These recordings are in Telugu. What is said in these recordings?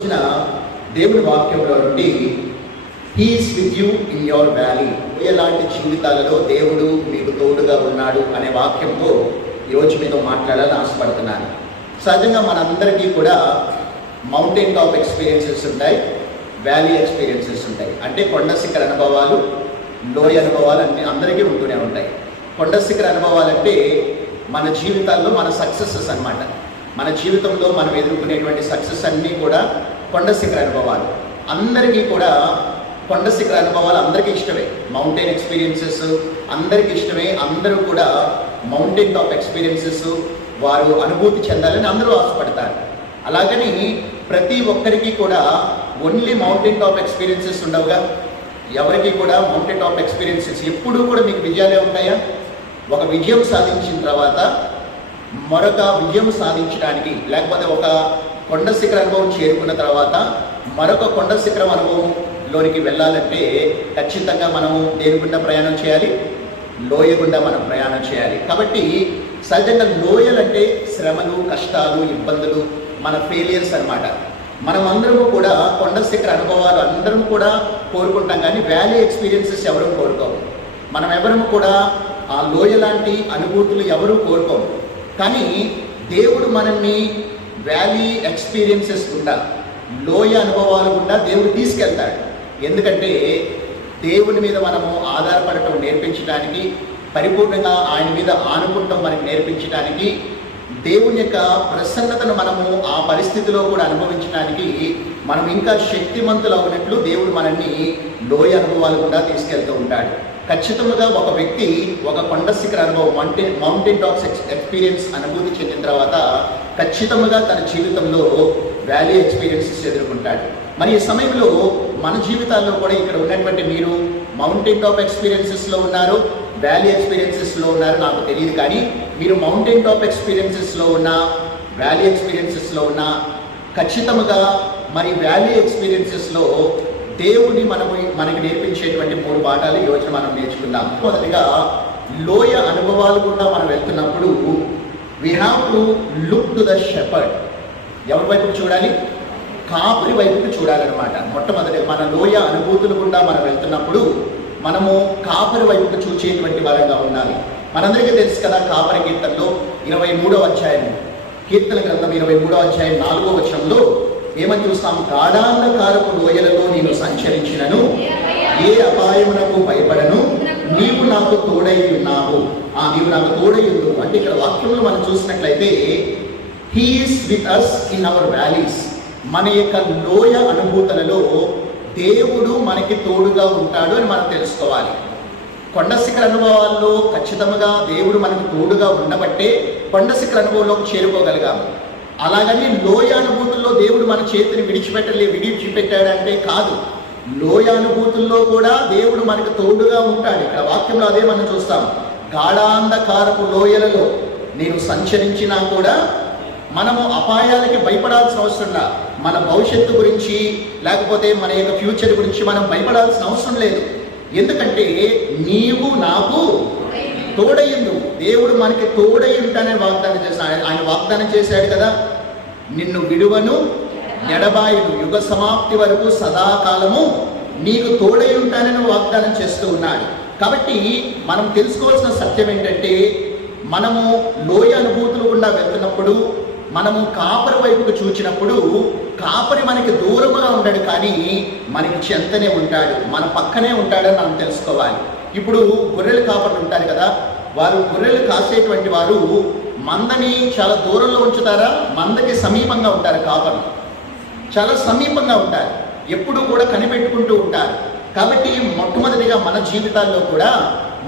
దేవుని వాక్యంలో నుండి he's with you in your valley, ఎలాంటి జీవితాలలో దేవుడు మీకు తోడుగా ఉన్నాడు అనే వాక్యంతో ఈరోజు మీతో మాట్లాడాలని ఆశపడుతున్నాను. సహజంగా మనందరికీ కూడా మౌంటైన్ టాప్ ఎక్స్పీరియన్సెస్ ఉంటాయి, వ్యాలీ ఎక్స్పీరియన్సెస్ ఉంటాయి. అంటే కొండ శిఖర అనుభవాలు, లోయ అనుభవాలు అన్నీ అందరికీ ఉంటూనే ఉంటాయి. కొండ శిఖర అనుభవాలు అంటే మన జీవితాల్లో మన సక్సెసెస్ అన్నమాట. మన జీవితంలో మనం ఎదుర్కొనేటువంటి సక్సెస్ అన్నీ కూడా కొండ శిఖర అనుభవాలు. అందరికీ కూడా కొండ శిఖర అనుభవాలు అందరికీ ఇష్టమే. మౌంటైన్ ఎక్స్పీరియన్సెస్ అందరికీ ఇష్టమే. అందరూ కూడా మౌంటైన్ టాప్ ఎక్స్పీరియన్సెస్ వారు అనుభూతి చెందాలని అందరూ ఆశపడతారు. అలాగని ప్రతి ఒక్కరికి కూడా ఓన్లీ మౌంటైన్ టాప్ ఎక్స్పీరియన్సెస్ ఉండవుగా. ఎవరికి కూడా మౌంటైన్ టాప్ ఎక్స్పీరియన్సెస్ ఎప్పుడూ కూడా మీకు విజయాలే ఉంటాయా? ఒక విజయం సాధించిన తర్వాత మరొక విజయం సాధించడానికి, లేకపోతే ఒక కొండ శిఖర అనుభవం చేరుకున్న తర్వాత మరొక కొండ శిఖరం అనుభవంలోనికి వెళ్ళాలంటే ఖచ్చితంగా మనము దేని గుండా ప్రయాణం చేయాలి? లోయ గుండా మనం ప్రయాణం చేయాలి. కాబట్టి సహజంగా లోయలంటే శ్రమలు, కష్టాలు, ఇబ్బందులు, మన ఫెయిలియర్స్ అన్నమాట. మనం అందరము కూడా కొండ శిఖర అనుభవాలు అందరం కూడా కోరుకుంటాం, కానీ వ్యాలీ ఎక్స్పీరియన్సెస్ ఎవరూ కోరుకోము. మనం ఎవరము కూడా ఆ లోయ లాంటి అనుభూతులు ఎవరూ కోరుకోము. కానీ దేవుడు మనల్ని వ్యాలీ ఎక్స్పీరియన్సెస్ గుండా, లోయ అనుభవాలు గుండా దేవుడు తీసుకెళ్తాడు. ఎందుకంటే దేవుని మీద మనము ఆధారపడటం నేర్పించడానికి, పరిపూర్ణంగా ఆయన మీద ఆనుకుంటాం మనకి నేర్పించడానికి, దేవుని యొక్క ప్రసన్నతను మనము ఆ పరిస్థితిలో కూడా అనుభవించడానికి మనం ఇంకా శక్తిమంతులు అవునట్లు దేవుడు మనల్ని లోయ అనుభవాలు గుండా తీసుకెళ్తూ ఉంటాడు. ఖచ్చితంగా ఒక వ్యక్తి ఒక కొండ శిఖర అనుభవం, మౌంటైన్ టాప్స్ ఎక్స్పీరియన్స్ అనుభూతి చెందిన తర్వాత ఖచ్చితంగా తన జీవితంలో వ్యాలీ ఎక్స్పీరియన్సెస్ ఎదుర్కొంటాడు. మరి ఈ సమయంలో మన జీవితాల్లో కూడా ఇక్కడ ఉన్నటువంటి మీరు మౌంటైన్ టాప్ ఎక్స్పీరియన్సెస్లో ఉన్నారు, వ్యాలీ ఎక్స్పీరియన్సెస్లో ఉన్నారు నాకు తెలియదు. కానీ మీరు మౌంటైన్ టాప్ ఎక్స్పీరియన్సెస్లో ఉన్న, వ్యాలీ ఎక్స్పీరియన్సెస్లో ఉన్న, ఖచ్చితంగా మరి వ్యాలీ ఎక్స్పీరియన్సెస్లో దేవుని మనకి నేర్పించేటువంటి 3 పాఠాలు ఈరోజు మనం నేర్చుకుందాం. మొదటిగా లోయ అనుభవాలు కూడా మనం వెళ్తున్నప్పుడు we have to look to the shepherd. ఎవరి వైపుకు చూడాలి? కాపరి వైపుకు చూడాలన్నమాట. మొట్టమొదటి మన లోయ అనుభూతులు గుండా మనం వెళ్తున్నప్పుడు మనము కాపరి వైపుకు చూచేటువంటి వారంగా ఉండాలి. మనందరికీ తెలుసు కదా, కాపరి కీర్తనలో 23వ అధ్యాయం, కీర్తన గ్రంథం 23వ అధ్యాయం 4వ వచనంలో ఏమని చూస్తాం? గాఢాంధకారపు లోయలలో నేను సంచరించినను ఏ అపాయమునకు భయపడను, నీవు నాకు తోడై ఉన్నావు. నీవు నాకు తోడై ఉన్నావు అంటే ఇక్కడ వాక్యంలో మనం చూసినట్లయితే he is with us in our valleys. మన యొక్క లోయ అనుభూతులలో దేవుడు మనకి తోడుగా ఉంటాడు అని మనం తెలుసుకోవాలి. కొండ శిఖర అనుభవాల్లో ఖచ్చితంగా దేవుడు మనకు తోడుగా ఉండబట్టే కొండ శిఖర అనుభవంలోకి చేరుకోగలిగాము. అలాగని లోయ అనుభూతుల్లో దేవుడు మన చేతిని విడిచిపెట్టాడంటే కాదు. లోయ అనుభూతుల్లో కూడా దేవుడు మనకు తోడుగా ఉంటాడు. ఇక్కడ వాక్యంలో అదే మనం చూస్తాం. గాఢాంధకారపు లోయలలో నేను సంచరించినా కూడా మనము అపాయాలకి భయపడాల్సిన అవసరం లేదు. మన భవిష్యత్తు గురించి, లేకపోతే మన యొక్క ఫ్యూచర్ గురించి మనం భయపడాల్సిన అవసరం లేదు. ఎందుకంటే నీవు నాకు తోడయ్యిండు. దేవుడు మనకి తోడై ఉంటానని వాగ్దానం చేశాడు. ఆయన వాగ్దానం చేశాడు కదా, నిన్ను విడువను ఎడబాయును, యుగ సమాప్తి వరకు సదాకాలము నీకు తోడై ఉంటానని వాగ్దానం చేస్తూ ఉన్నాడు. కాబట్టి మనం తెలుసుకోవాల్సిన సత్యం ఏంటంటే, మనము లోయ అనుభూతులు గుండా వెళ్తున్నప్పుడు, మనము కాపరి వైపుకు చూచినప్పుడు కాపరి మనకి దూరముగా ఉంటాడు, కానీ మనకి చెంతనే ఉంటాడు, మన పక్కనే ఉంటాడని మనం తెలుసుకోవాలి. ఇప్పుడు గొర్రెలు కాపర్లు ఉంటారు కదా, వారు గొర్రెలు కాసేటువంటి వారు మందని చాలా దూరంలో ఉంచుతారా? మందకి సమీపంగా ఉంటారు. కాపర్లు చాలా సమీపంగా ఉంటారు, ఎప్పుడు కూడా కనిపెట్టుకుంటూ ఉంటారు. కాబట్టి మొట్టమొదటిగా మన జీవితాల్లో కూడా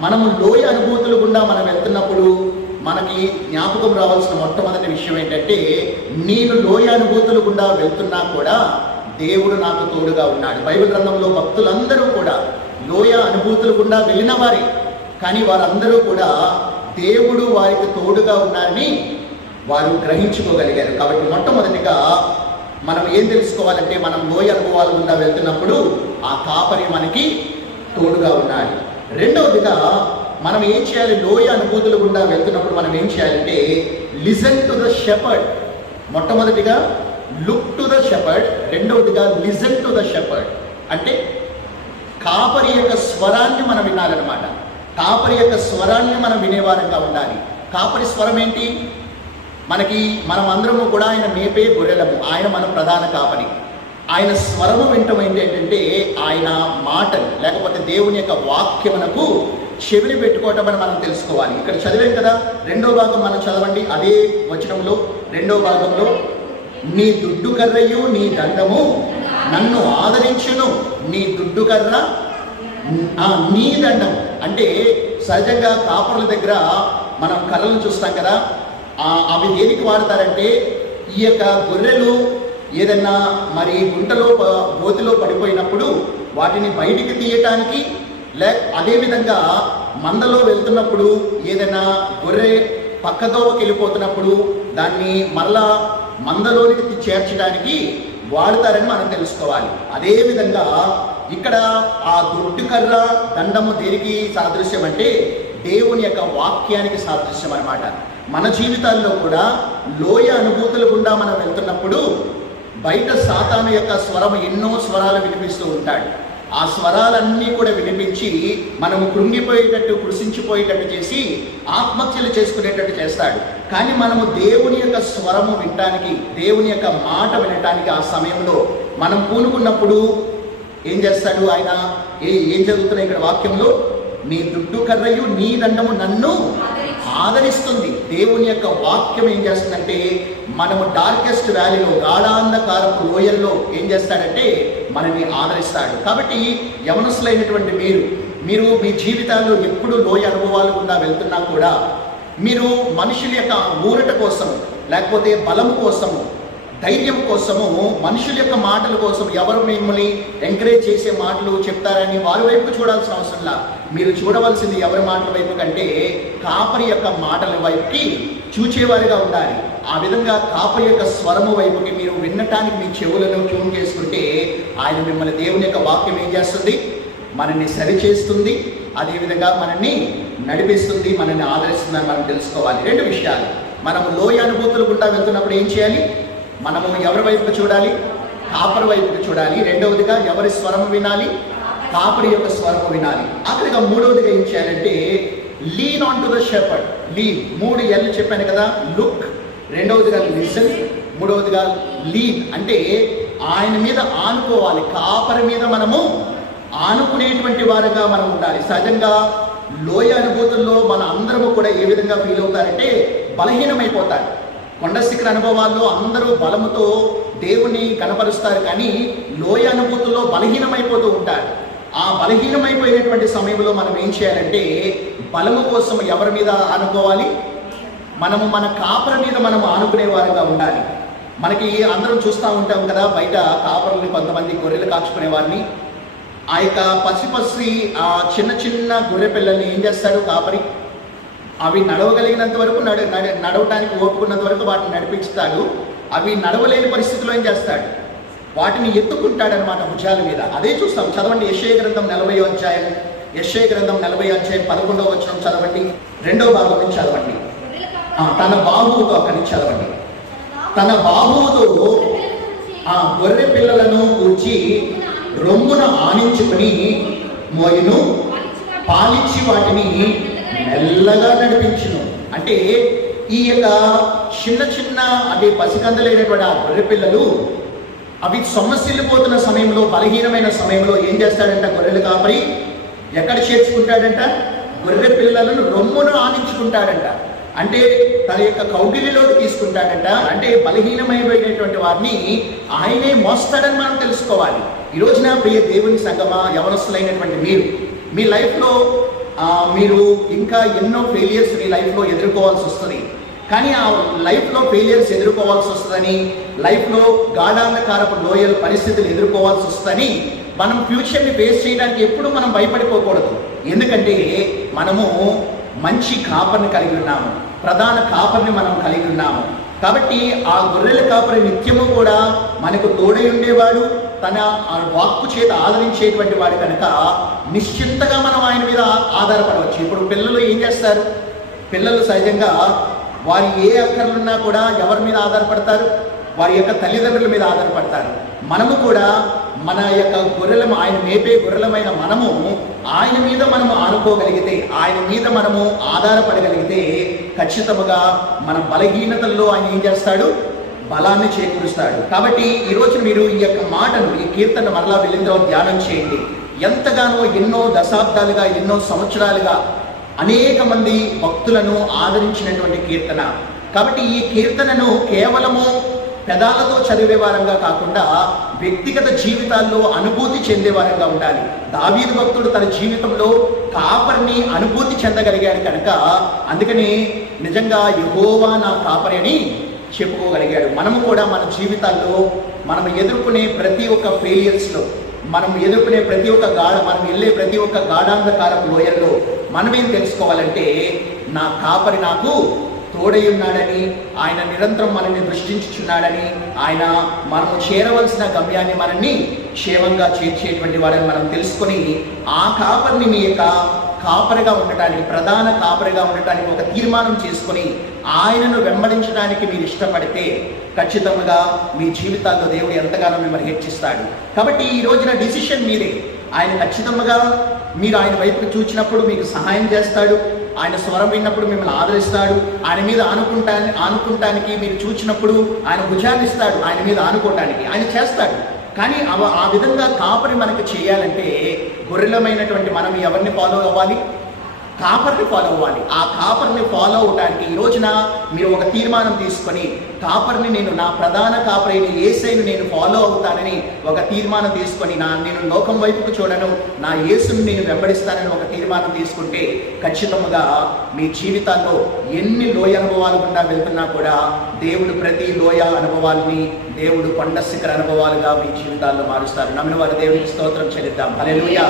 మనము లోయ అనుభూతులు గుండా మనం వెళ్తున్నప్పుడు మనకి జ్ఞాపకం రావాల్సిన మొట్టమొదటి విషయం ఏంటంటే, నేను లోయ అనుభూతులు గుండా వెళ్తున్నా కూడా దేవుడు నాకు తోడుగా ఉన్నాడు. బైబిల్ గ్రంథంలో భక్తులందరూ కూడా లోయ అనుభూతులు గుండా వెళ్ళిన వారే, కానీ వారందరూ కూడా దేవుడు వారికి తోడుగా ఉన్నారని వారు గ్రహించుకోగలిగారు. కాబట్టి మొట్టమొదటిగా మనం ఏం తెలుసుకోవాలంటే, మనం లోయ అనుభవాల గుండా వెళ్తున్నప్పుడు ఆ కాపరి మనకి తోడుగా ఉన్నాడు. రెండవదిగా మనం ఏం చేయాలి? లోయ అనుభూతులు గుండా వెళ్తున్నప్పుడు మనం ఏం చేయాలంటే లిసన్ టు ద షెపర్డ్. మొట్టమొదటిగా లుక్ టు ద షెపర్డ్, రెండవదిగా లిజన్ టు ద షెపర్డ్. అంటే కాపరి యొక్క స్వరాన్ని మనం వినాలన్నమాట. కాపరి యొక్క స్వరాన్ని మనం వినేవారంగా ఉండాలి. కాపరి స్వరం ఏంటి? మనం అందరము కూడా ఆయన మేపే గొర్రెలము, ఆయన మన ప్రధాన కాపరి. ఆయన స్వరము వింటం ఏంటంటే ఆయన మాటలు, లేకపోతే దేవుని యొక్క వాక్యమునకు చెవిని పెట్టుకోవటం అని మనం తెలుసుకోవాలి. ఇక్కడ చదివాం కదా, రెండో భాగం మనం చదవండి. అదే వచనంలో రెండో భాగంలో, నీ దుడ్డు కర్రయు నీ దండము నన్ను ఆదరించును. నీ దుడ్డు కర్ర నీ దండం అంటే సహజంగా కాపరుల దగ్గర మనం కర్రలను చూస్తాం కదా, అవి దేనికి వాడతారంటే ఈ యొక్క గొర్రెలు ఏదన్నా మరి గుంటలో గోతిలో పడిపోయినప్పుడు వాటిని బయటికి తీయటానికి, అదేవిధంగా మందలో వెళ్తున్నప్పుడు ఏదైనా గొర్రె పక్కదోవకి వెళ్ళిపోతున్నప్పుడు దాన్ని మరలా మందలోనికి చేర్చడానికి వాడతారని మనం తెలుసుకోవాలి. అదేవిధంగా ఇక్కడ ఆ దుడ్డు కర్ర దండము దేనికి సాదృశ్యం అంటే దేవుని యొక్క వాక్యానికి సాదృశ్యం అన్నమాట. మన జీవితాల్లో కూడా లోయ అనుభూతుల గుండా మనం వెళ్తున్నప్పుడు బయట సాతాను యొక్క స్వరం ఎన్నో స్వరాలు వినిపిస్తూ ఉంటాడు. ఆ స్వరాలన్నీ కూడా వినిపించి మనము కృంగిపోయేటట్టు, కృషించిపోయేటట్టు చేసి ఆత్మహత్యలు చేసుకునేటట్టు చేస్తాడు. కానీ మనము దేవుని యొక్క స్వరము వినటానికి, దేవుని యొక్క మాట వినటానికి ఆ సమయంలో మనం పూనుకున్నప్పుడు ఏం చేస్తాడు ఆయన? ఏం చదువుతున్నాయి ఇక్కడ వాక్యంలో? నీ దుడ్డు కర్రయు నీ దండము నన్ను ఆదరిస్తుంది. దేవుని యొక్క వాక్యం ఏం చేస్తుందంటే మనము డార్కెస్ట్ వ్యాలీలో, గాఢాంధకారపు లోయల్లో ఏం చేస్తాడంటే మనల్ని ఆదరిస్తాడు. కాబట్టి యవనస్తులైనటువంటి మీరు మీ జీవితాల్లో ఎప్పుడు లోయ అనుభవాలు గుండా వెళ్తున్నా కూడా మీరు మనుషుల యొక్క ఊరట కోసము, లేకపోతే బలము కోసము, ధైర్యం కోసము, మనుషుల యొక్క మాటల కోసం ఎవరు మిమ్మల్ని ఎంకరేజ్ చేసే మాటలు చెప్తారని వారి వైపు చూడాల్సిన అవసరంలా. మీరు చూడవలసింది ఎవరి మాటల వైపు కంటే కాపరి యొక్క మాటల వైపుకి చూచేవారిగా ఉండాలి. ఆ విధంగా కాపరి యొక్క స్వరము వైపుకి మీరు వినటానికి మీ చెవులను ట్యూన్ చేసుకుంటే ఆయన మిమ్మల్ని, దేవుని యొక్క వాక్యం ఏం చేస్తుంది? మనల్ని సరిచేస్తుంది, అదేవిధంగా మనల్ని నడిపిస్తుంది, మనల్ని ఆదరిస్తుందని మనం తెలుసుకోవాలి. రెండు విషయాలు, మనము లోయ అనుభూతులు గుండా వెళ్తున్నప్పుడు ఏం చేయాలి? మనము ఎవరి వైపుకు చూడాలి? కాపరి వైపుకు చూడాలి. రెండవదిగా ఎవరి స్వరము వినాలి? కాపరి యొక్క స్వరము వినాలి. ఆఖరిగా మూడవదిగా ఏం చేయాలంటే lean on to the shepherd. Lean, 3 L చెప్పాను కదా, లుక్, రెండవదిగా లిసన్, మూడవదిగా లీన్. అంటే ఆయన మీద ఆనుకోవాలి. కాపరి మీద మనము ఆనుకునేటువంటి వారుగా మనం ఉండాలి. సహజంగా లోయ అనుభూతుల్లో మన అందరము కూడా ఏ విధంగా ఫీల్ అవుతారంటే బలహీనమైపోతారు. కొండ శిఖర అనుభవాల్లో అందరూ బలముతో దేవుని కనపరుస్తారు, కానీ లోయ అనుభూతుల్లో బలహీనమైపోతూ ఉంటారు. ఆ బలహీనమైపోయినటువంటి సమయంలో మనం ఏం చేయాలంటే బలము కోసం ఎవరి మీద ఆనుకోవాలి? మనము మన కాపరి మీద మనము ఆనుకునే వారుగా ఉండాలి. మనకి అందరం చూస్తూ ఉంటాం కదా, బయట కాపరుని కొంతమంది గొర్రెలు కాచుకునే వారిని. ఆ యొక్క పసి చిన్న చిన్న గొర్రె పిల్లల్ని ఏం చేస్తాడు కాపరి? అవి నడవగలిగినంత వరకు నడవటానికి ఓపుకున్నంత వరకు వాటిని నడిపిస్తాడు. అవి నడవలేని పరిస్థితిలో ఏం చేస్తాడు? వాటిని ఎత్తుకుంటాడనమాట భుజాల మీద. అదే చూస్తాం. చదవండి యెషయా గ్రంథం 40వ అధ్యాయం, యెషయా గ్రంథం 40వ అధ్యాయం 11వ వచనం చదవండి. రెండవ భాగం నుంచి చదవండి. తన బాహువుతో, అక్కడి నుంచి చదవండి. తన బాహువుతో ఆ గొర్రె పిల్లలను కూర్చి రొమ్మున ఆనించుకుని మోయును, పాలిచ్చి వాటిని మెల్లగా నడిపించును. అంటే ఈ యొక్క చిన్న చిన్న అంటే పసికందలైనటువంటి ఆ గొర్రె పిల్లలు అవి సొమ్మసిల్లిపోతున్న సమయంలో, బలహీనమైన సమయంలో ఏం చేస్తాడంట గొర్రెలు కాపరి? ఎక్కడ చేర్చుకుంటాడంట? గొర్రె పిల్లలను రొమ్మును ఆనించుకుంటాడంట. అంటే తన యొక్క కౌగిలిలోకి తీసుకుంటాడంట. అంటే బలహీనమైనటువంటి వారిని ఆయనే మోస్తాడని మనం తెలుసుకోవాలి. ఈ రోజున ప్రియ దేవుని సంగమా, యవనస్తులైనటువంటి మీ లైఫ్లో మీరు ఇంకా ఎన్నో ఫెయిలియర్స్ మీ లైఫ్లో ఎదుర్కోవాల్సి వస్తుంది. కానీ ఆ లైఫ్లో ఫెయిలియర్స్ ఎదుర్కోవాల్సి వస్తుందని, లైఫ్లో గాఢాంధకారపు లోయల పరిస్థితులు ఎదుర్కోవాల్సి వస్తుందని మనం ఫ్యూచర్ని ఫేస్ చేయడానికి ఎప్పుడు మనం భయపడిపోకూడదు. ఎందుకంటే మనము మంచి కాపరిని కలిగి ఉన్నాము, ప్రధాన కాపరిని మనం కలిగి ఉన్నాము. కాబట్టి ఆ గొర్రెల కాపరి నిత్యము కూడా మనకు తోడై ఉండేవాడు, తన వాక్కు చేత ఆదరించేటువంటి వాడు కనుక నిశ్చింతగా మనం ఆయన మీద ఆధారపడవచ్చు. ఇప్పుడు పిల్లలు ఏం చేస్తారు? పిల్లలు సహజంగా వారు ఏ అక్కర్లున్నా కూడా ఎవరి మీద ఆధారపడతారు? వారి యొక్క తల్లిదండ్రుల మీద ఆధారపడతారు. మనము కూడా మన యొక్క గొర్రెలము, ఆయన మేపే గొర్రెలమైన మనము ఆయన మీద మనము ఆనుకోగలిగితే, ఆయన మీద మనము ఆధారపడగలిగితే ఖచ్చితముగా మన బలహీనతల్లో ఆయన ఏం చేస్తాడు? బలాన్ని చేకూరుస్తాడు. కాబట్టి ఈరోజు మీరు ఈ యొక్క మాటను, ఈ కీర్తన మరలా వెళ్ళిన తర్వాత ధ్యానం చేయండి. ఎంతగానో ఎన్నో దశాబ్దాలుగా, ఎన్నో సంవత్సరాలుగా అనేక మంది భక్తులను ఆదరించినటువంటి కీర్తన. కాబట్టి ఈ కీర్తనను కేవలము పెదాలతో చదివే వారంగా కాకుండా వ్యక్తిగత జీవితాల్లో అనుభూతి చెందే వారంగా ఉండాలి. దావీదు భక్తుడు తన జీవితంలో కాపరిని అనుభూతి చెందగలిగాడు కనుక అందుకని నిజంగా యెహోవా నా కాపరి అని చెప్పుకోగలిగాడు. మనము కూడా మన జీవితాల్లో మనం ఎదుర్కొనే ప్రతి ఒక్క ఫెయిలియర్స్లో, మనం ఎదుర్కొనే ప్రతి ఒక్క మనం వెళ్ళే ప్రతి ఒక్క గాఢాంధకారపు లోయల్లో మనమేం తెలుసుకోవాలంటే, నా కాపరి నాకు తోడై ఉన్నాడని, ఆయన నిరంతరం మనల్ని దృష్టించుచున్నాడని, ఆయన మనము చేరవలసిన గమ్యాన్ని మనల్ని క్షేమంగా చేర్చేటువంటి వారని మనం తెలుసుకొని, ఆ కాపరిని మీ యొక్క కాపరిగా ఉండటానికి, ప్రధాన కాపరిగా ఉండటానికి ఒక తీర్మానం చేసుకొని ఆయనను వెంబడించడానికి మీరు ఇష్టపడితే ఖచ్చితంగా మీ జీవితాల్లో దేవుడు ఎంతగానో మిమ్మల్ని హెచ్చిస్తాడు. కాబట్టి ఈ రోజున డిసిషన్ మీదే. ఆయన ఖచ్చితంగా మీరు ఆయన వైపుకు చూచినప్పుడు మీకు సహాయం చేస్తాడు. ఆయన స్వరం విన్నప్పుడు మిమ్మల్ని ఆదరిస్తాడు. ఆయన మీద ఆనుకుంటానికి మీరు చూచినప్పుడు ఆయన భుజాన్ని ఇస్తాడు. ఆయన మీద ఆనుకోవటానికి ఆయన చేస్తాడు. కానీ ఆ విధంగా కాపరి మనకు చేయాలంటే గొర్రెలమైనటువంటి మనం ఎవరిని ఫాలో అవ్వాలి? కాపర్ని ఫాలో అవ్వాలి. ఆ కాపర్ని ఫాలో అవడానికి ఈ రోజున మీరు ఒక తీర్మానం తీసుకొని, కాపర్ని నేను, నా ప్రధాన కాపరైన యేసయ్యను నేను ఫాలో అవుతానని ఒక తీర్మానం తీసుకొని, నేను లోకం వైపుకు చూడను, నా యేసుని నేను వెంబడిస్తానని ఒక తీర్మానం తీసుకుంటే ఖచ్చితంగా మీ జీవితాల్లో ఎన్ని లోయ అనుభవాలు గుండా వెళ్తున్నా కూడా దేవుడు ప్రతి లోయ అనుభవాల్ని దేవుడు కొండ శిఖర అనుభవాలుగా మీ జీవితాల్లో మారుస్తారు. నమ్మిన వారు దేవునికి స్తోత్రం చెల్లిద్దాం. హల్లెలూయా.